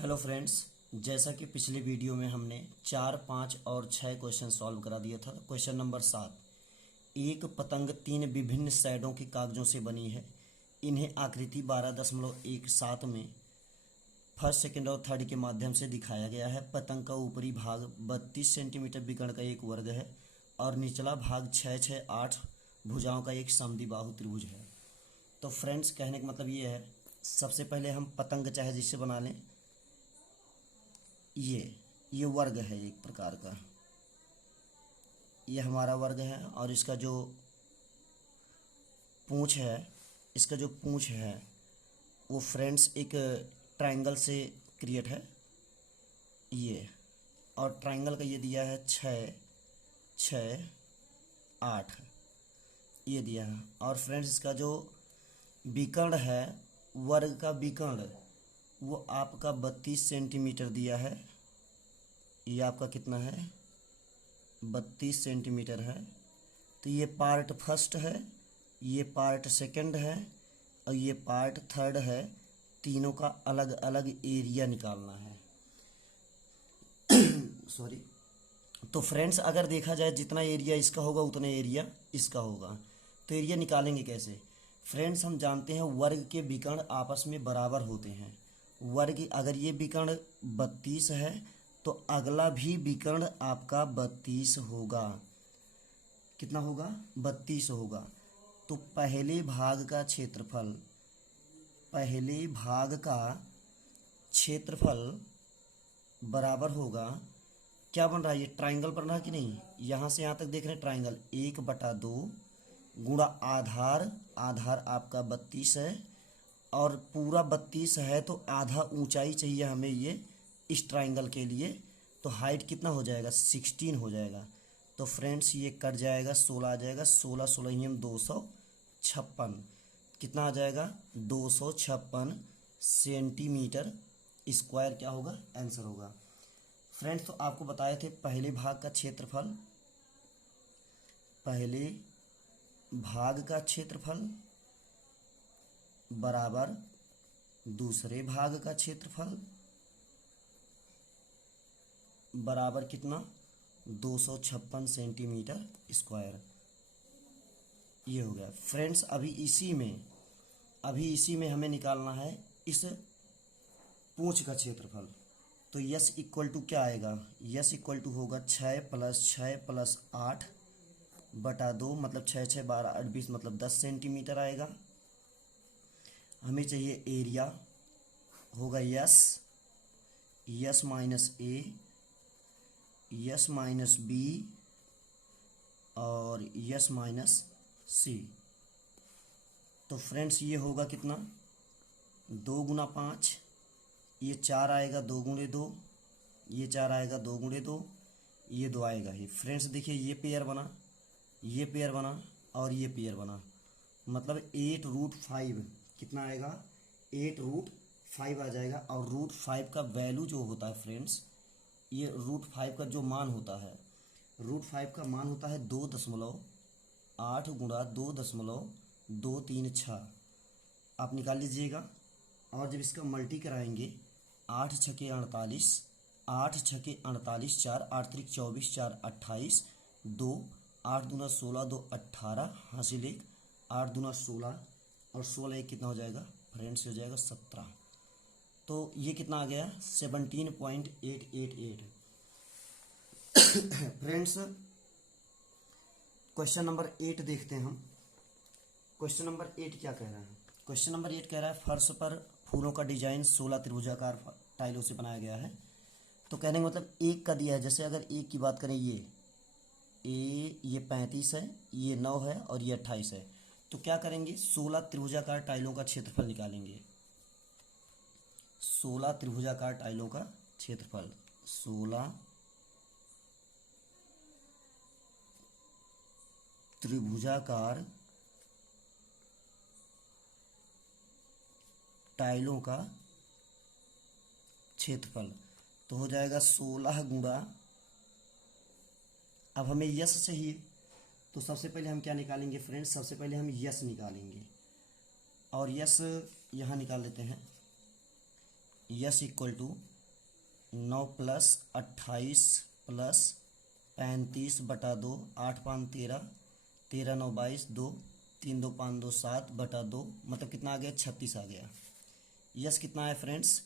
Hello friends, जैसा कि पिछले वीडियो में हमने 4, 5 और 6 क्वेश्चन सॉल्व करा दिया था। क्वेश्चन नंबर 7, एक पतंग 3 विभिन्न साइडों के कागजों से बनी है। इन्हें आकृति 12.17 में फर्स्ट, सेकंड और थर्ड के माध्यम से दिखाया गया है। पतंग का ऊपरी भाग 32 सेंटीमीटर विकर्ण का एक वर्ग है और निचला भाग 6, 6, 8 भुजाओं का एक समद्विबाहु त्रिभुज है। तो फ्रेंड्स, कहने का मतलब ये है, सबसे पहले हम पतंग चाहे जिससे बना लें। ये वर्ग है एक प्रकार का, ये हमारा वर्ग है और इसका जो पूंछ है वो फ्रेंड्स एक ट्रायंगल से क्रिएट है ये, और ट्रायंगल का ये दिया है 6, 6, 8 ये दिया है। और फ्रेंड्स इसका जो विकर्ण है, वर्ग का विकर्ण, वो आपका 32 सेंटीमीटर दिया है। ये आपका कितना है? 32 सेंटीमीटर है। तो ये पार्ट फर्स्ट है, ये पार्ट सेकंड है और ये पार्ट थर्ड है। तीनों का अलग अलग एरिया निकालना है। सॉरी। तो फ्रेंड्स, अगर देखा जाए जितना एरिया इसका होगा उतना एरिया इसका होगा। तो एरिया निकालेंगे कैसे? फ्रेंड्स, हम जानते हैं वर्ग के विकर्ण आपस में बराबर होते हैं। वर्ग, अगर ये विकर्ण 32 है तो अगला भी विकर्ण आपका 32 होगा। कितना होगा? 32 होगा। तो पहले भाग का क्षेत्रफल बराबर होगा, क्या बन रहा है? ये ट्रायंगल बन रहा है कि नहीं? यहाँ से यहाँ तक देख रहे हैं ट्रायंगल, 1/2 गुणा आधार आपका 32 है और पूरा 32 है तो आधा ऊंचाई चाहिए हमें ये इस ट्रायंगल के लिए। तो हाइट कितना हो जाएगा? 16 हो जाएगा। तो फ्रेंड्स ये कट जाएगा, 16 आ जाएगा। 16 16 256 कितना आ जाएगा? 256 सेंटीमीटर स्क्वायर क्या होगा? आंसर होगा। फ्रेंड्स, तो आपको बताए थे पहले भाग का क्षेत्रफल बराबर दूसरे भाग का क्षेत्रफल बराबर कितना? 256 सेंटीमीटर स्क्वायर। ये हो गया फ्रेंड्स। अभी इसी में हमें निकालना है इस पूंछ का क्षेत्रफल। तो यस इक्वल टू क्या आएगा? यस इक्वल टू होगा 6 + 6 + 8/2, मतलब 6, 6, 12, 8, 20, मतलब 10 सेंटीमीटर आएगा। हमें चाहिए एरिया, होगा यस माइनस ए, यस माइनस बी और यस माइनस सी। तो फ्रेंड्स ये होगा कितना? 2 × 5, ये 4 आएगा, 2 × 2, ये 4 आएगा, 2 × 2, ये 2 आएगा ही। फ्रेंड्स देखिए, ये पेयर बना और ये पेयर बना, मतलब 8√5 कितना आएगा? 8√5 आ जाएगा। और √5 का वैल्यू जो होता है फ्रेंड्स, ये √5 का जो मान होता है, √5 का मान होता है 2.8 गुणा 2.236। आप निकाल लीजिएगा। और जब इसका मल्टी कराएंगे, 8 × 6 = 48, 8 × 6 = 48, 4 8 × 24, 4 28, 2 8 दूना 16, 2 18, हासिल 1, 8 दूना 16 और 16 1 कितना हो जाएगा फ्रेंड्स? हो जाएगा 17। तो ये कितना आ गया? 17.888। फ्रेंड्स, क्वेश्चन नंबर 8 देखते हैं हम। क्वेश्चन नंबर 8 क्या कह रहा है? क्वेश्चन नंबर 8 कह रहा है फर्श पर फूलों का डिजाइन 16 त्रिभुजाकार टाइलों से बनाया गया है। तो कहने का मतलब एक का दिया है। जैसे अगर एक की बात करें, ये 35 है, ये 9 है और ये 28 है। तो क्या करेंगे? 16 त्रिभुजाकार टाइलों का क्षेत्रफल निकालेंगे। 16 त्रिभुजाकार टाइलों का क्षेत्रफल, 16 त्रिभुजाकार टाइलों का क्षेत्रफल तो हो जाएगा 16 गुणा, अब हमें यस चाहिए तो सबसे पहले हम क्या निकालेंगे फ्रेंड्स? सबसे पहले हम यस निकालेंगे और यस यहाँ निकाल लेते हैं। Yes equal to 9 plus 28 plus 35/2, 8 5 13, 13 9 22, 2 3 2 5 2 7/2, मतलब कितना आ गया? 36 आ गया। यस कितना है फ्रेंड्स?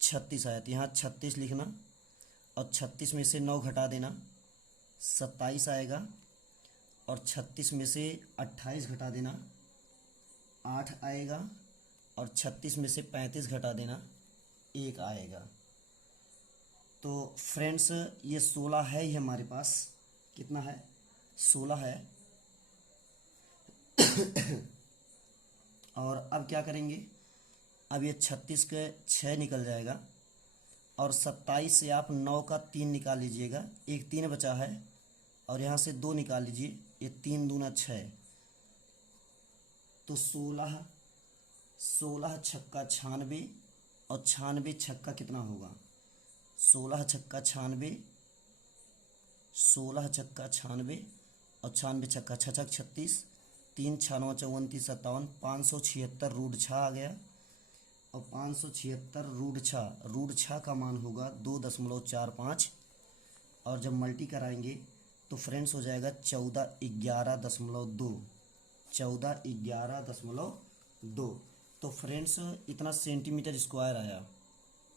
36 आया। तो यहाँ 36 लिखना और 36 में से 9 घटा देना, 27 आएगा। और 36 में से 28 घटा देना, 8 आएगा। और 36 में से 35 घटा देना, 1 आएगा। तो फ्रेंड्स ये 16 है ही हमारे पास। कितना है? 16 है। और अब क्या करेंगे? अब ये 36 के 6 निकल जाएगा और 27 से आप 9 का 3 निकाल लीजिएगा, एक 3 बचा है और यहाँ से 2 निकाल लीजिए, ये 3 दूना 6। तो 16 छक्का 96 और 96 छक्का कितना होगा? 16 छक्का 96, 16 छक्का 96 और 96 छक्का 6 36, 3 6 9 34 57, 576 रूट 6 आ गया। और 576 रूट 6 का मान होगा 2.45। और जब मल्टी कराएंगे तो फ्रेंड्स हो जाएगा 1411.2, 1411.2। तो फ्रेंड्स इतना सेंटीमीटर स्क्वायर आया।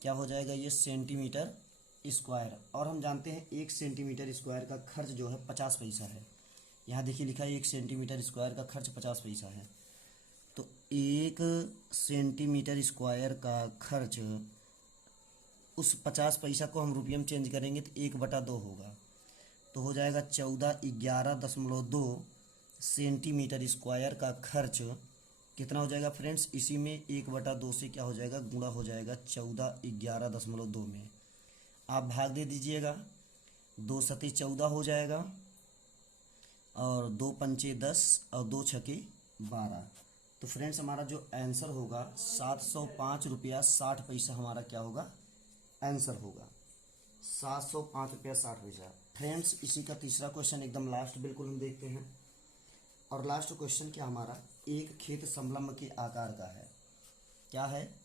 क्या हो जाएगा? ये सेंटीमीटर स्क्वायर। और हम जानते हैं 1 सेंटीमीटर स्क्वायर का खर्च जो है 50 पैसा है। यहाँ देखिए लिखा है 1 सेंटीमीटर स्क्वायर का खर्च 50 पैसा है। तो 1 सेंटीमीटर स्क्वायर का खर्च, उस 50 पैसा को हम रुपये में चेंज करेंगे तो 1/2 होगा। तो हो जाएगा 1411.2 सेंटीमीटर स्क्वायर का खर्च कितना हो जाएगा फ्रेंड्स? इसी में 1/2 से क्या हो जाएगा? गुणा हो जाएगा 1411.2 में। आप भाग दे दीजिएगा, 2 सती 14 हो जाएगा और 2 पंचे 10 और 2 छके 12। तो फ्रेंड्स हमारा जो आंसर होगा 705 रुपया 60 पैसा हमारा क्या होगा? आंसर होगा 705 रुपया 60 पैसा। फ्रेंड्स इसी का तीसरा क्वेश्चन एकदम लास्ट बिल्कुल हम देखते हैं। और लास्ट क्वेश्चन क्या हमारा? एक खेत समलंब के आकार का है। क्या है?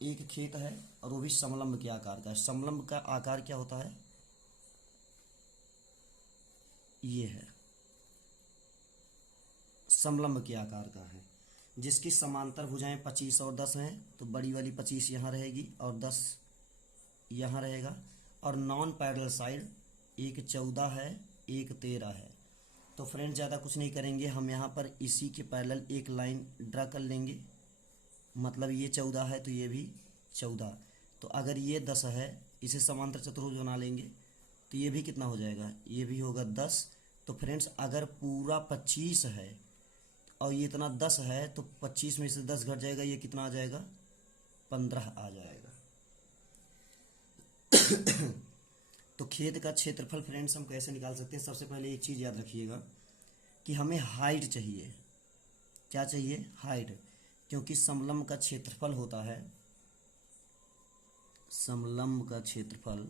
एक खेत है और वो भी समलंब के आकार का है। समलंब का आकार क्या होता है? ये है, समलंब के आकार का है, जिसकी समांतर भुजाएं 25 और 10 हैं। तो बड़ी वाली 25 यहाँ रहेगी और 10 यहाँ रहेगा। और नॉन पैरेलल साइड एक 14 है, एक 13 है। तो फ्रेंड ज़्यादा कुछ नहीं करेंगे, हम यहाँ पर इसी के पैरेलल एक लाइन ड्रा कर लेंगे। मतलब ये 14 है तो ये भी 14। तो अगर ये 10 है, इसे समांतर चतुर्भुज बना लेंगे तो ये भी कितना हो जाएगा? ये भी होगा 10। तो फ्रेंड्स अगर पूरा 25 है और ये इतना 10 है तो 25 में से 10 घट जाएगा, ये कितना आ जाएगा? 15 आ जाएगा। तो खेत का क्षेत्रफल फ्रेंड्स हम कैसे निकाल सकते हैं? सबसे पहले एक चीज़ याद रखिएगा कि हमें हाइट चाहिए। क्या चाहिए? हाइट। क्योंकि समलंब का क्षेत्रफल होता है, समलंब का क्षेत्रफल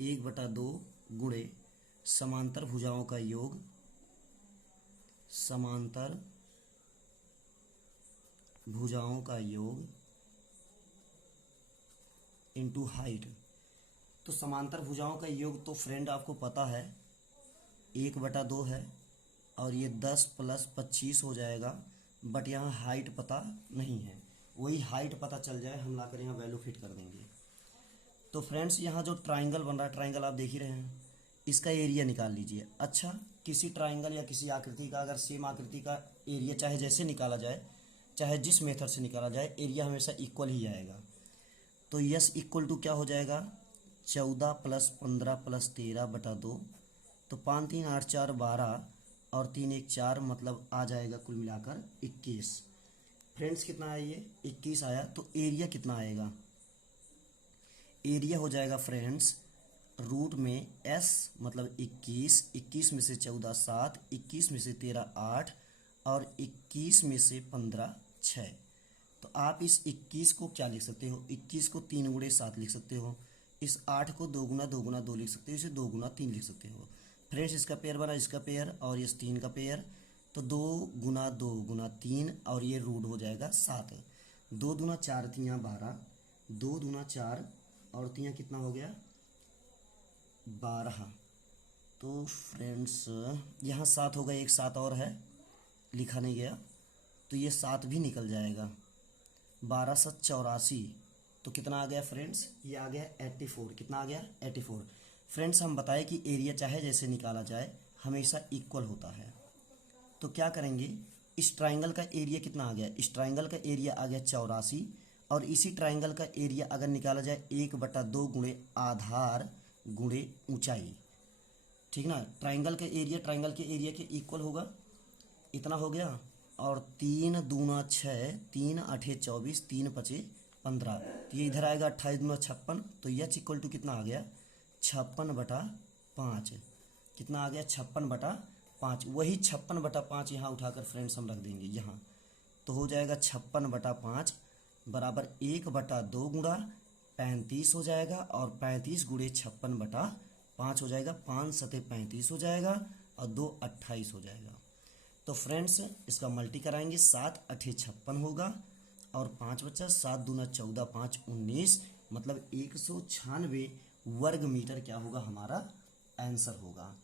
1/2 गुणे समांतर भुजाओं का योग, समांतर भुजाओं का योग इंटू हाइट। तो समांतर भुजाओं का योग तो फ्रेंड आपको पता है 1/2 है और ये 10 + 25 हो जाएगा। बट यहाँ हाइट पता नहीं है, वही हाइट पता चल जाए हम लाकर यहाँ वैल्यू फिट कर देंगे। तो फ्रेंड्स यहाँ जो ट्राइंगल बन रहा है, ट्राइंगल आप देख ही रहे हैं, इसका एरिया निकाल लीजिए। अच्छा, किसी ट्राइंगल या किसी आकृति का अगर सेम आकृति का एरिया चाहे जैसे निकाला जाए, चाहे जिस मेथड से निकाला जाए, एरिया हमेशा इक्वल ही आएगा। तो यस इक्वल टू क्या हो जाएगा? 14 + 15 + 13/2। तो 5 3 8 4 12 और 3 1 4, मतलब आ जाएगा कुल मिलाकर 21। फ्रेंड्स कितना है? ये 21 आया। तो एरिया कितना आएगा? एरिया हो जाएगा फ्रेंड्स रूट में s मतलब 21, 21 में से 14 7, 21 में से 13 8 और 21 में से 15 6। तो आप इस 21 को क्या लिख सकते हो? 21 को 3 × 7 लिख सकते हो। इस 8 को 2 × 2 × 2 लिख सकते हो। इसे 2 × 3 लिख सकते हो। फ्रेंड्स इसका पेयर बना, इसका पेयर और इस 3 का पेयर। तो 2 × 2 × 3 और ये रूट हो जाएगा 7। 2 × 4 = 12, 2 × 4 और 3 कितना हो गया 12। तो फ्रेंड्स यहाँ 7 होगा, एक 7 और है लिखा नहीं गया, तो ये 7 भी निकल जाएगा। 12 × 7 = 84। तो कितना आ गया फ्रेंड्स, ये आ गया 84। कितना आ गया 84। फ्रेंड्स हम बताएं कि एरिया चाहे जैसे निकाला जाए हमेशा इक्वल होता है। तो क्या करेंगे, इस ट्राइंगल का एरिया कितना आ गया, इस ट्राइंगल का एरिया आ गया 84, और इसी ट्राइंगल का एरिया अगर निकाला जाए 1/2 × आधार × ऊंचाई, ठीक ना। ट्राइंगल का एरिया ट्राइंगल के एरिया के इक्वल होगा, इतना हो गया। और 3 दूना 6, 3 8 24, 3 5 15, तो ये इधर आएगा 28 दूना 56। तो यह इक्वल टू कितना आ गया 56/5। कितना आ गया 56/5। वही 56/5 यहाँ उठाकर फ्रेंड्स हम रख देंगे यहाँ, तो हो जाएगा 56/5 बराबर 1/2 × 35 हो जाएगा, और 35 × 56/5 हो जाएगा। 5 × 7 = 35 हो जाएगा, और 2 × 28 हो जाएगा। तो फ्रेंड्स इसका मल्टी कराएंगे, 7 × 8 = 56 होगा, और 5 बचा, 7 दूना 14, 5 19, मतलब 196 वर्ग मीटर क्या होगा हमारा आंसर होगा।